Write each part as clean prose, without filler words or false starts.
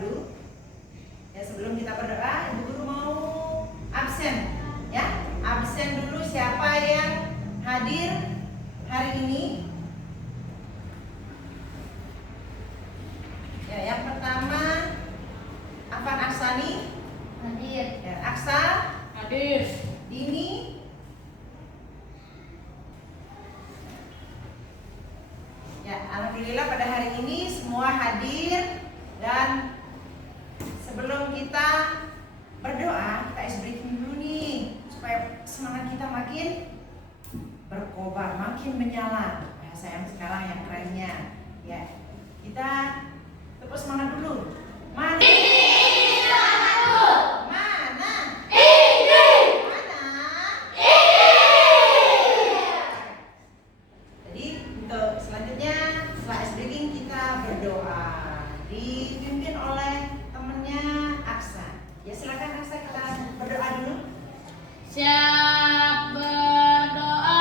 dulu. Ya, sebelum kita berdoa, Ibu Guru mau absen. Ya, absen dulu siapa yang hadir hari ini. Ya, yang pertama Afan Aksani hadir. ya, Aksa Hadir. Dini. Ya, alhamdulillah pada hari ini semua hadir. Dan sebelum kita berdoa, kita ice breaking dulu nih supaya semangat kita makin berkobar, makin menyala. Bahasa yang sekarang yang kerennya. Ya, kita tepuk semangat dulu. Mana? Jadi untuk selanjutnya setelah ice breaking kita berdoa, dipimpin oleh temennya Aksa. Ya, silakan Aksa, kita berdoa dulu. Siap berdoa.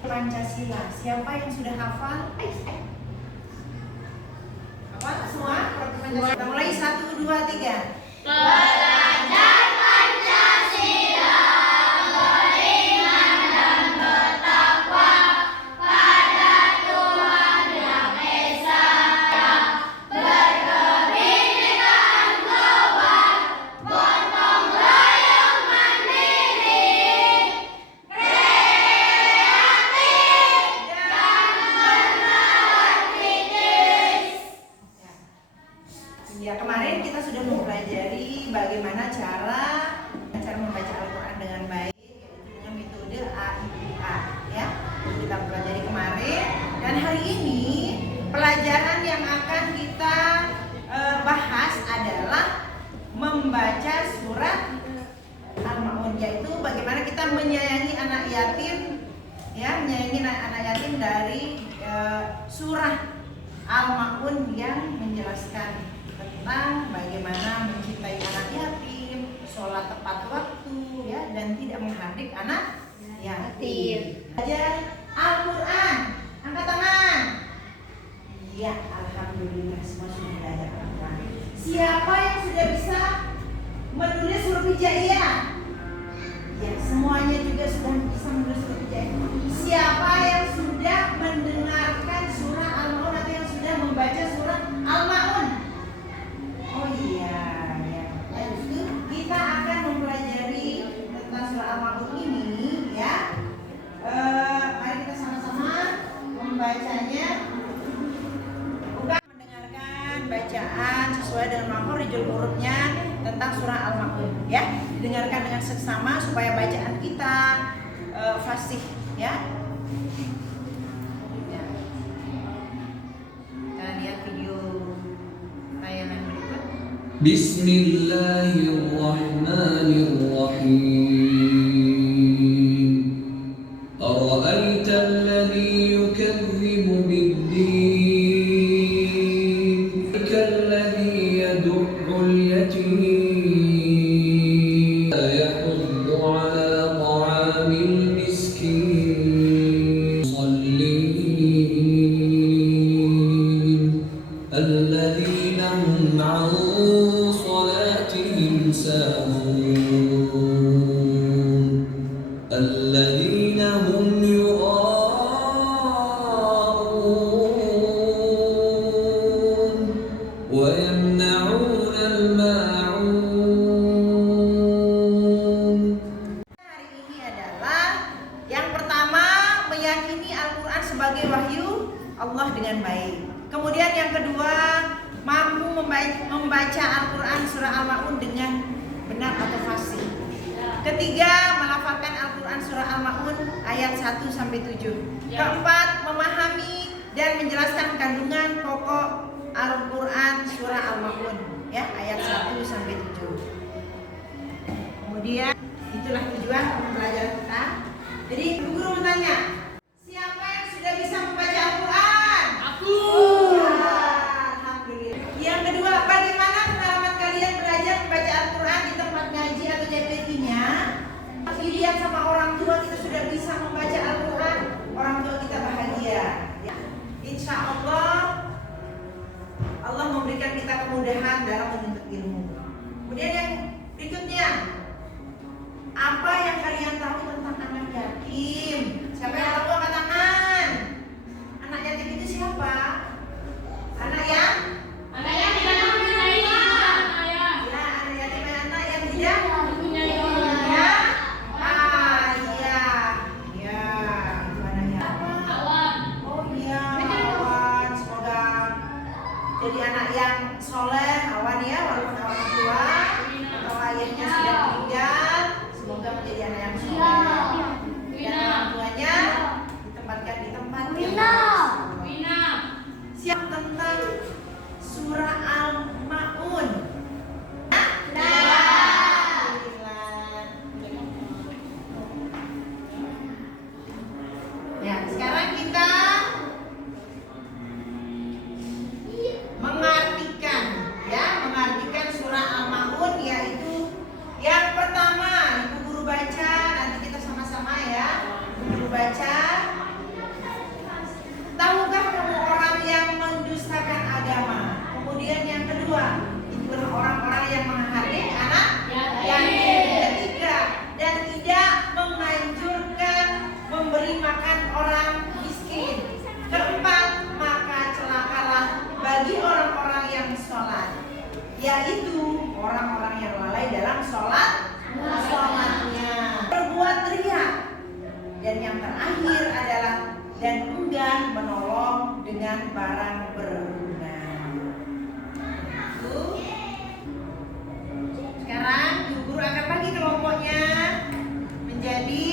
Pancasila. Siapa yang sudah hafal? Hafal semua? Pancasila. Kita mulai 1, 2, 3. Belajar Pancasila, beriman dan bertakwa pada Tuhan Yang Esa, berkebinekaan global, gotong royong mandiri, kreatif dan bernalar kritis. Ya, kemarin kita sudah mempelajari bagaimana cara membaca Al-Quran dengan baik, yaitu dengan metode AIA. Ya, kita pelajari kemarin. Dan hari ini pelajaran yang akan kita bahas adalah membaca surat Al-Ma'un, yaitu bagaimana kita menyayangi anak yatim, ya, menyayangi anak yatim dari surah Al-Ma'un yang menjelaskan tentang bagaimana mencintai anak yatim, sholat tepat waktu, ya, dan tidak menghardik anak yatim. Belajar Al-Quran, angkat tangan. Iya, alhamdulillah semua sudah belajar Al-Quran. Siapa yang sudah bisa menulis huruf hijaiyah? Ya, semuanya juga sudah bisa menulis huruf hijaiyah. Siapa yang sudah mendengarkan surah Al-Ma'un atau yang sudah membaca surah Al-Ma'un? Oh iya, ya. Lalu kita akan mempelajari tentang surah Al-Ma'un ini, ya. Mari kita sama-sama membacanya. Bukan mendengarkan bacaan sesuai dengan makhorijul hurufnya tentang surah Al-Ma'un, ya. Didengarkan dengan seksama supaya bacaan kita fasih, ya. Kita lihat video tayangan berikut. Bismillahirrahmanirrahim. Ara'aita alladhi yukazzibu bid-din, kalladhi yad'ul yatim, la yahuddu 'ala ta'amil miskin, musallin, alladhina hum 'an salatihim sahun, الذين هم يراءون ويمنعون الماعون. Hari ini adalah meyakini Al-Quran sebagai wahyu Allah dengan baik. Kemudian yang kedua, mampu membaca Al-Quran surah Al-Ma'un dengan benar atau fasih. Ketiga, melafalkan Al-Quran surah Al-Ma'un ayat 1-7. Keempat, memahami dan menjelaskan kandungan pokok Al-Quran surah Al-Ma'un ya, ayat 1-7. Kemudian itulah tujuan pembelajaran kita. Jadi guru bertanya, siapa yang sudah bisa membaca Al-Quran? Aku. Alhamdulillah. Yang kedua, bagaimana pengalaman kalian belajar membaca Al-Quran di tempat ngaji atau JPT-nya? Dilihat sama orang tua kita sudah bisa membaca Al-Quran, orang tua kita bahagia. Ya. Insya Allah, Allah memberikan kita kemudahan dalam menuntut ilmu. Kemudian yang berikutnya, apa yang kalian tahu tentang anak yatim? Siapa yang tahu angkat tangan? Anak yatim itu siapa? Anak yang? Anak yang tidak mempunyai ayah. Ya, anak yatim anak yang tidak Mempunyai punya ayah. ayah. Ya, itu anaknya. Awan. Oh iya, Awan. Semoga jadi anak yang soleh, Awan ya, walaupun orang tua atau ayahnya sudah meninggal, semoga menjadi anak yang soleh. Dan orang tuanya ditempatkan di tempat yang bagus. Wina. Siap tentang surah Al-Ma'un. Ya, sekarang kita mengartikan surah Al-Ma'un, yaitu yang pertama Ibu guru baca, nanti kita sama-sama ya. Ibu guru baca. Tahukah kamu orang yang mendustakan agama? Kemudian yang kedua, itulah orang-orang yang menghardik anak yatim. Ketiga, dan tidak menganjurkan memberi makan orang miskin. Keempat, maka celakalah bagi orang-orang yang sholat, yaitu orang-orang yang lalai dalam sholatnya, berbuat riya. Dan yang terakhir adalah dan enggan menolong dengan barang berguna. Sekarang Ibu guru akan bagi kelompoknya menjadi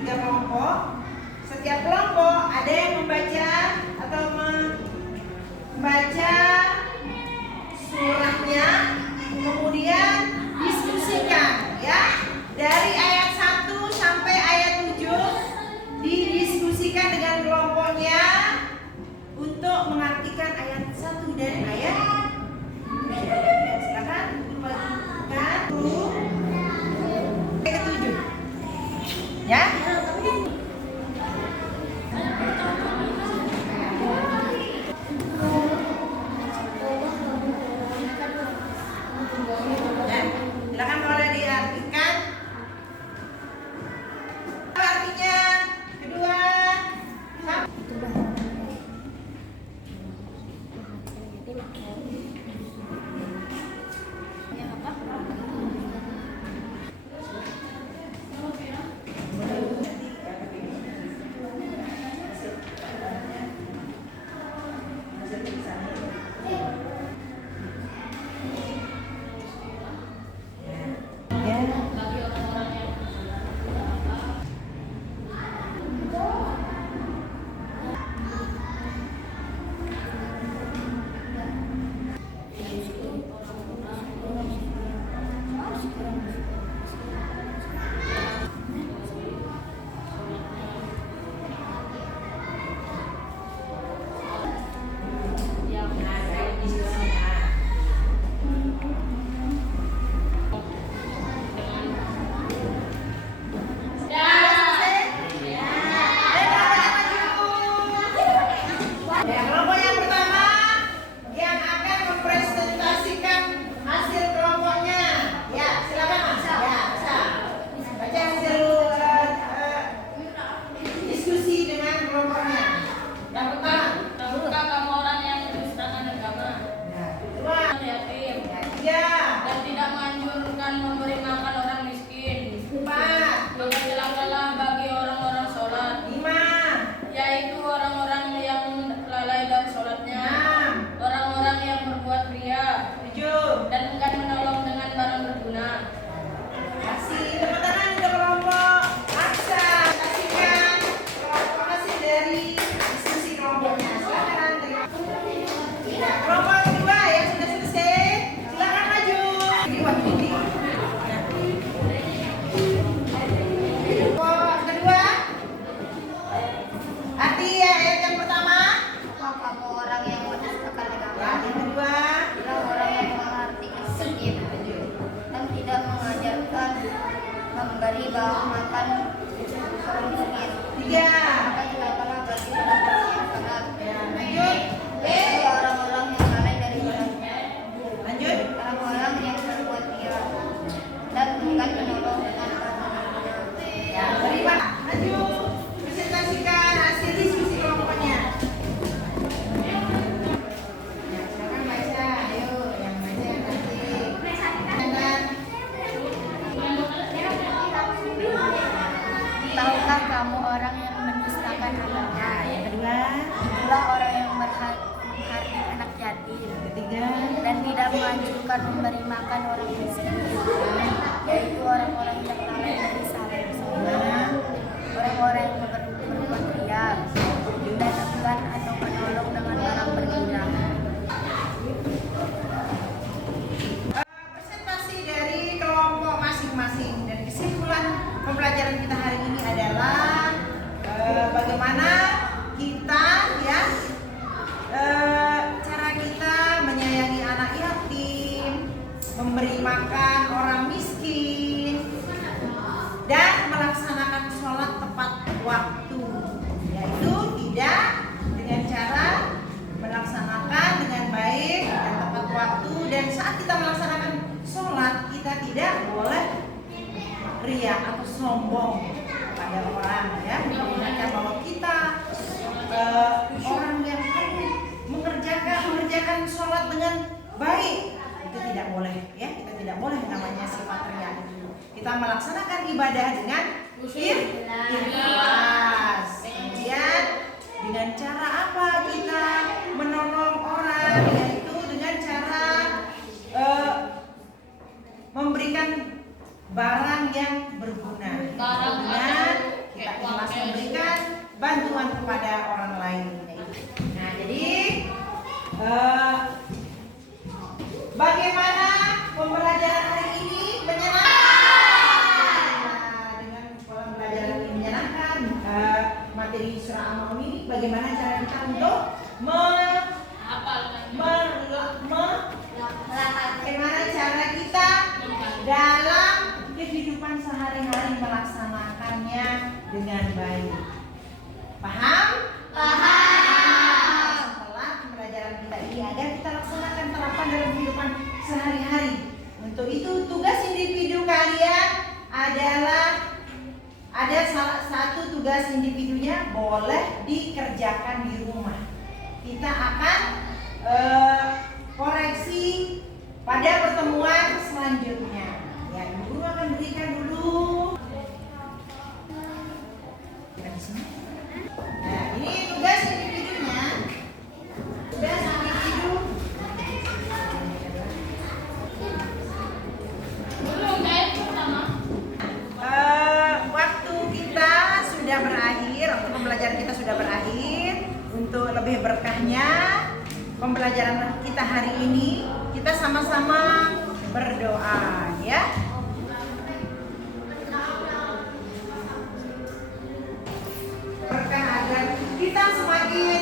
3 kelompok. Setiap kelompok ada yang membaca atau membaca surahnya, kemudian diskusikan ya. Dari ayat 1 sampai ayat 7 didiskusikan dengan kelompoknya untuk mengartikan Ketiga. Maka celakalah bagi orang-orang yang salah. Ya, lanjut. Yaitu orang-orang yang lalai dari jalannya. Lanjut. Orang-orang yang berbuat riya dan enggan menolong dengan pertolongannya. Ya, terima. Lanjut. Presentasikan hasil diskusi kelompoknya. Ya, silakan baca. Ayo, yang baca yang nanti. Tahukah kamu orang yang mendustakan agama? Ya, yang kedua. Itulah orang yang menghardik anak yatim Ketiga. dan tidak menganjurkan memberi makan orang miskin, yaitu orang-orang yang lalai dari saling Lima. orang-orang yang berbuat riya dan enggan atau menolong dengan barang berguna. Presentasi dari kelompok masing-masing dan kesimpulan pembelajaran kita hari ini adalah bagaimana kita ya cara kita menyayangi anak yatim, memberi makan orang miskin, dan melaksanakan sholat tepat waktu, yaitu tidak dengan cara melaksanakan dengan baik dan tepat waktu. Dan saat kita melaksanakan sholat, kita tidak boleh ria atau sombong pada orang, ya, menunjukkan bahwa kita orang yang mengerjakan sholat dengan baik, itu tidak boleh, ya, kita tidak boleh namanya sifat ria itu. Kita melaksanakan ibadah dengan ikhlas. Kemudian dengan cara apa kita menolong orang, yaitu dengan cara memberikan barang yang berguna. Dengan kita ikhlas memberikan bantuan kepada orang lain. Nah, jadi bagaimana pembelajaran hari ini menyenangkan? Nah, dengan pembelajaran ini menyenangkan, materi surah Al-Maun ini bagaimana cara kita untuk bagaimana cara kita dalam kehidupan sehari-hari melaksanakannya dengan baik. Paham? Paham. Setelah pembelajaran kita ini agar kita laksanakan terapkan dalam kehidupan sehari-hari. Untuk itu tugas individu kalian adalah ada salah satu tugas individunya boleh dikerjakan di rumah. Kita akan koreksi pada pertemuan selanjutnya. Ya, Ibu Guru akan berikan dulu. Nah, ini tugas individunya. Tugas individu. Waktu kita sudah berakhir, waktu pembelajaran kita sudah berakhir. Untuk lebih berkahnya pembelajaran kita hari ini, kita sama-sama berdoa, ya. Berkah agar kita semakin